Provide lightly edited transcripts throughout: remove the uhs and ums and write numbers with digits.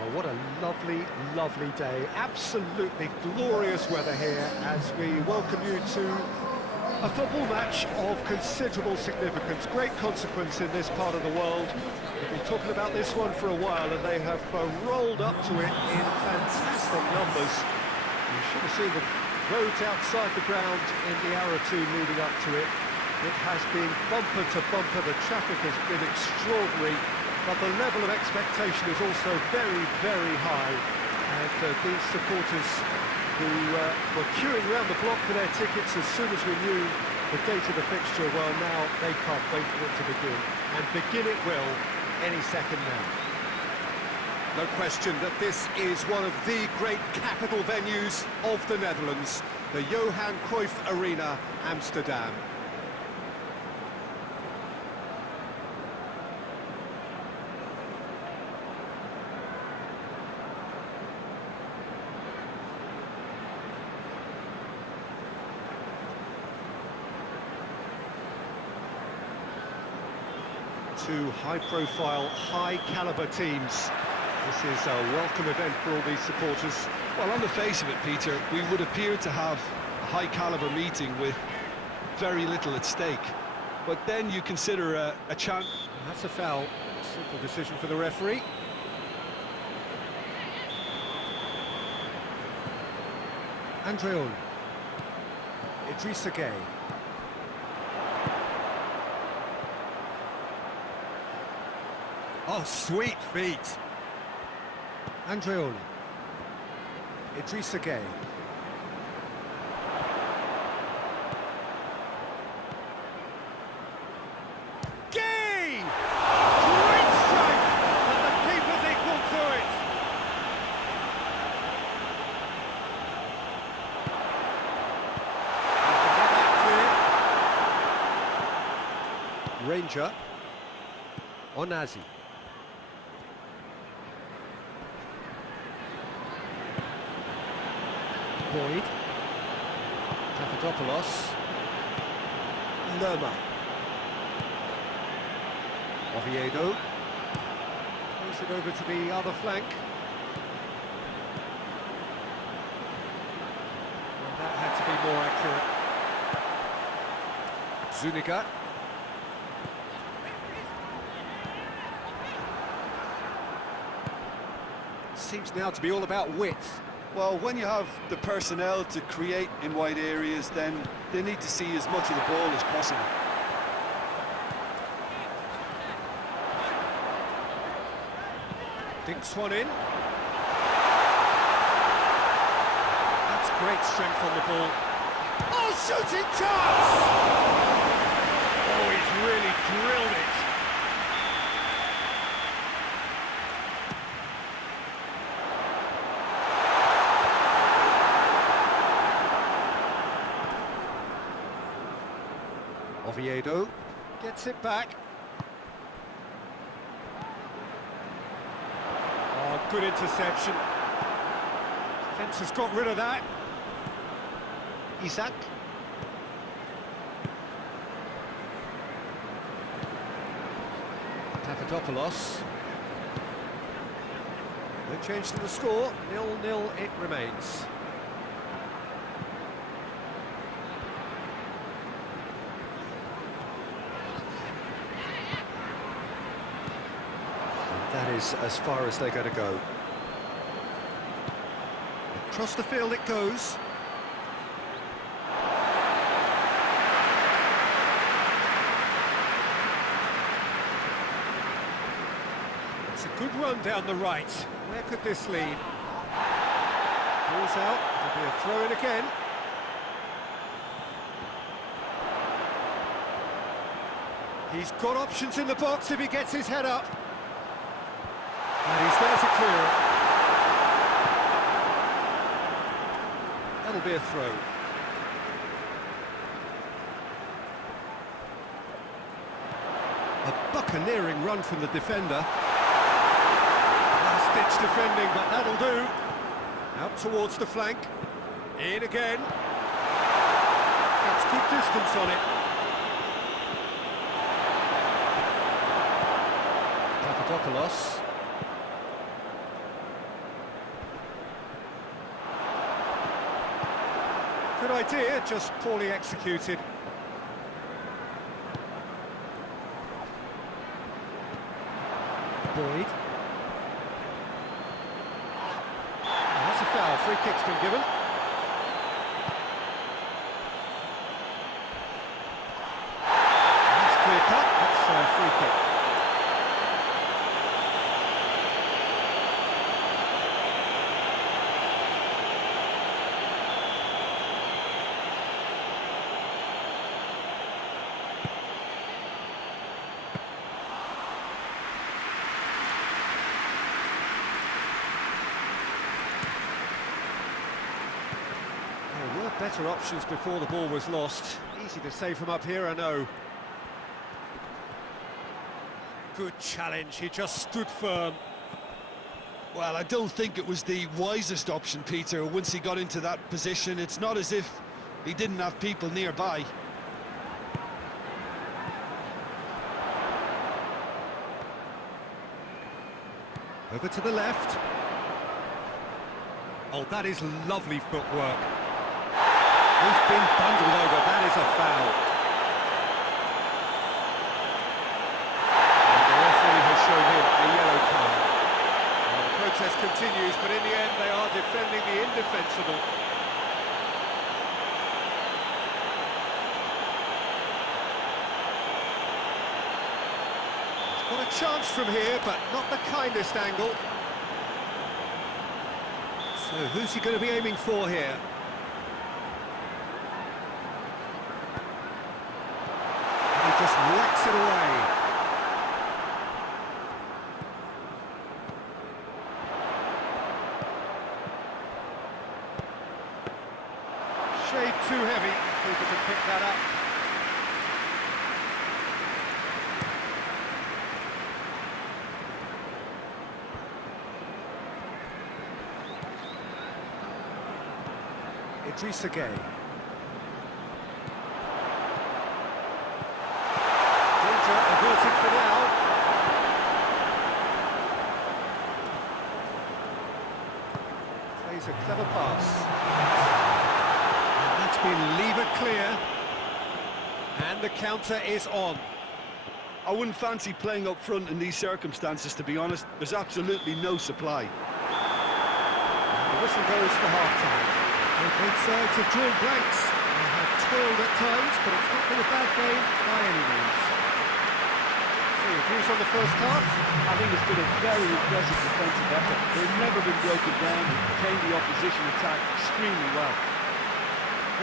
Oh, what a lovely, lovely day. Absolutely glorious weather here as we welcome you to a football match of considerable significance, great consequence in this part of the world. We've been talking about this one for a while and they have rolled up to it in fantastic numbers. You should have seen the roads outside the ground in the hour or two leading up to it. It has been bumper to bumper, the traffic has been extraordinary, but the level of expectation is also very, very high. And these supporters who were queuing around the block for their tickets as soon as we knew the date of the fixture, well, now they can't wait for it to begin. And begin it will any second now. No question that this is one of the great capital venues of the Netherlands, the Johan Cruyff Arena, Amsterdam. Two high-profile, high-caliber teams. This is a welcome event for all these supporters. Well, on the face of it, Peter, we would appear to have a high-caliber meeting with very little at stake. But then you consider a chance... That's a foul. A simple decision for the referee. Andreoli. Idrissa Gueye. Oh, sweet feet. Andreoli. Idrissa Gueye. Gueye! Great strike! And the keeper's equal to it. Ranger. Onazi. Boyd, Papadopoulos, Lerma, Oviedo, plays it over to the other flank. Well, that had to be more accurate. Zuniga. Seems now to be all about width. Well, when you have the personnel to create in wide areas, then they need to see as much of the ball as possible. Dinks one in. That's great strength on the ball. Oh, shooting chance! Oh, he's really drilled it. Oviedo gets it back. Oh, good interception. Defence has got rid of that. Isak. Papadopoulos. No change to the score. 0-0 it remains. That is as far as they're going to go. Across the field it goes. It's a good run down the right. Where could this lead? Ball's out. There'll be a throw-in again. He's got options in the box if he gets his head up. And he's there to clear it. That'll be a throw. A buccaneering run from the defender. Last-ditch defending, but that'll do. Out towards the flank. In again. Gets good distance on it. Papadopoulos. good idea, just poorly executed. Boyd. Oh, that's a foul. Free kick's been given. That's clear cut. That's a free kick. There were better options before the ball was lost. Easy to say from up here, I know. Good challenge, he just stood firm. Well, I don't think it was the wisest option, Peter. Once he got into that position, it's not as if he didn't have people nearby. Over to the left. Oh, that is lovely footwork. He's been bundled over, that is a foul. And the referee has shown him a yellow card. Well, the protest continues, but in the end they are defending the indefensible. He's got a chance from here, but not the kindest angle. So who's he going to be aiming for here? And he just whacks it away. Shade too heavy. Keeper can pick that up. Idrissa Gueye. Danger averted for now. Plays a clever pass. And that's been levered clear. And the counter is on. I wouldn't fancy playing up front in these circumstances, to be honest. There's absolutely no supply. And the whistle goes for half-time. Both sides have drawn blanks. They have toiled at times, but it's not been a bad game by any means. So your views on the first half? I think it's been a very impressive defensive effort. They've never been broken down and contained the opposition attack extremely well.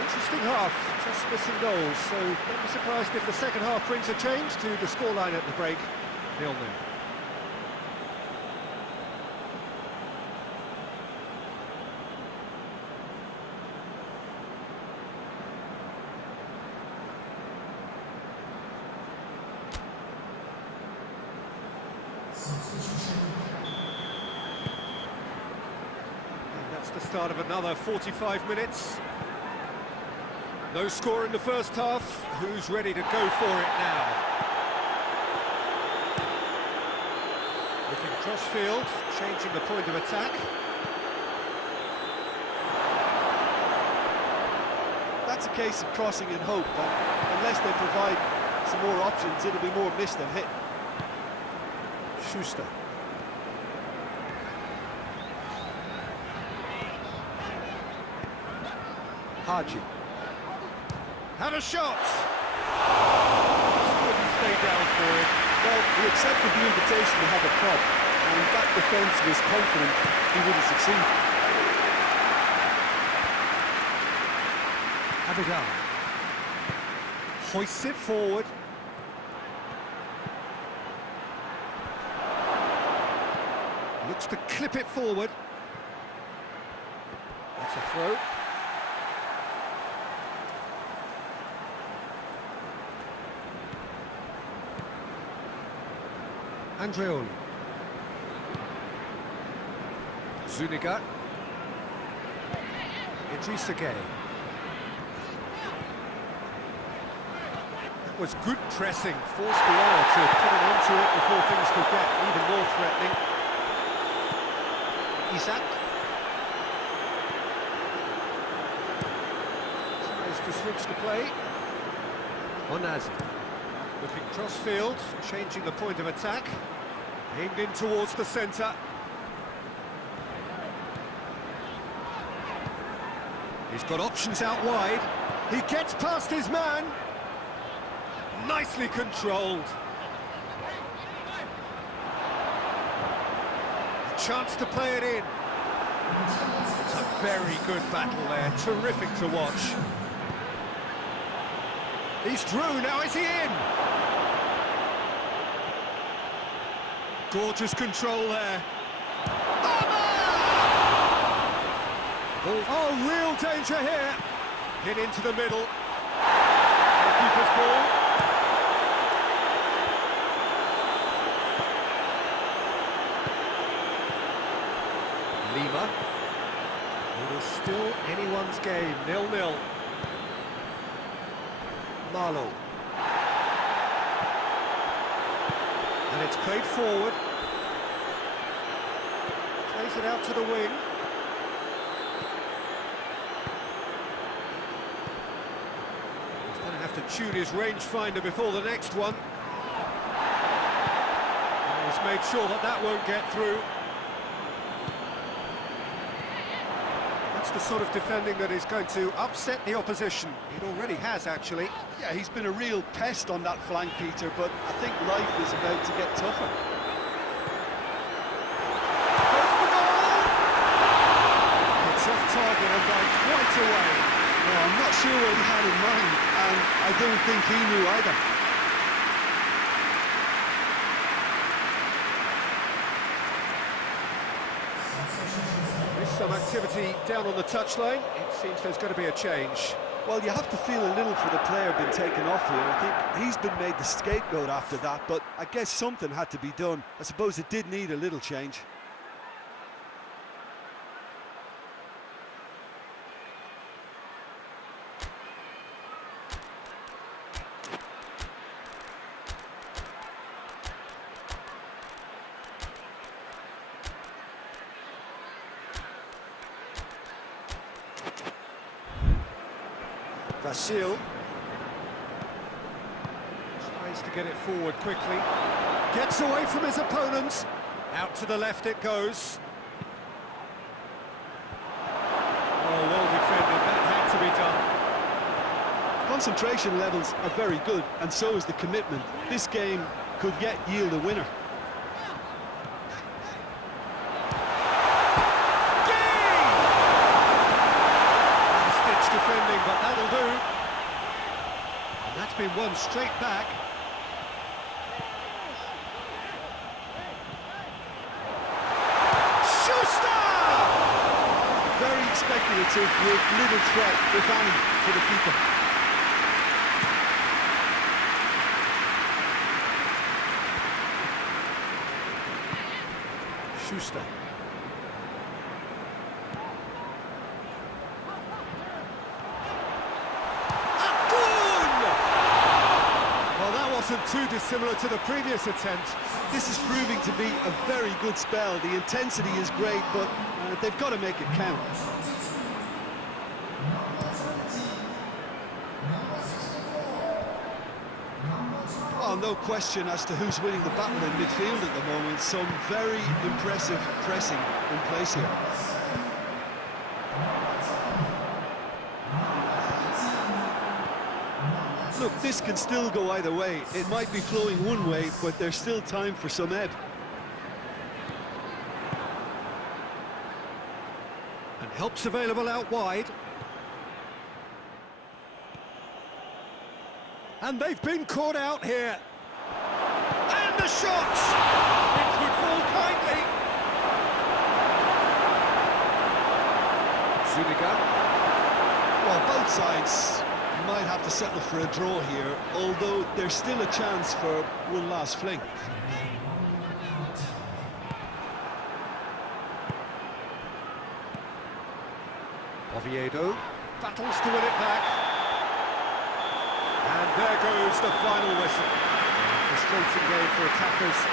Interesting half, just missing goals, so don't be surprised if the second half brings a change to the scoreline at the break, 0-0. And that's the start of another 45 minutes. No score in the first half. Who's ready to go for it now? Looking cross-field, changing the point of attack. That's a case of crossing in hope, and unless they provide some more options, it'll be more missed than hit. Schuster. Haji. Have a shot! Couldn't stay down for it. Well, he accepted the invitation to have a prop, and that defence was confident he wouldn't succeed. Abidal. Hoists it forward. Looks to clip it forward. That's a throw. Andreoli. Zuniga. Idrissa Gueye. That was good pressing, forced Bilal to put an end to it before things could get even more threatening. Isak. to switch the play. Onazi. Looking cross-field, changing the point of attack. Aimed in towards the centre. He's got options out wide. He gets past his man. Nicely controlled. A chance to play it in. It's a very good battle there. Terrific to watch. He's through, now is he in? Gorgeous control there. Oh, real danger here. Hit into the middle. Keeper's ball. Lima. It is still anyone's game, 0-0. Marlowe. And it's played forward. Plays it out to the wing. He's going to have to tune his rangefinder before the next one. And he's made sure that that won't get through. That's the sort of defending that is going to upset the opposition. It already has, actually. Yeah, he's been a real pest on that flank, Peter, but I think life is about to get tougher. Goes for goal! It's off target and by quite a way. Well, I'm not sure what he had in mind, and I don't think he knew either. There's some activity down on the touchline. It seems there's going to be a change. Well, you have to feel a little for the player being taken off here. I think he's been made the scapegoat after that, but I guess something had to be done. I suppose it did need a little change. Vasil tries to get it forward quickly, gets away from his opponents, out to the left it goes. Oh, well defended, that had to be done. Concentration levels are very good, and so is the commitment. This game could yet yield a winner. Defending, but that'll do. And that's been won straight back. Schuster! Very speculative with little threat, if any, for the keeper. Schuster. Wasn't too dissimilar to the previous attempt. This is proving to be a very good spell. The intensity is great, but they've got to make it count. Well, no question as to who's winning the battle in midfield at the moment. Some very impressive pressing in place here. Look, this can still go either way. It might be flowing one way, but there's still time for some ebb. And help's available out wide. And they've been caught out here. And the shot! It could fall kindly. Zuniga. Well, both sides might have to settle for a draw here, although there's still a chance for one last fling. Oviedo battles to win it back. And there goes the final whistle. Frustrating game for attackers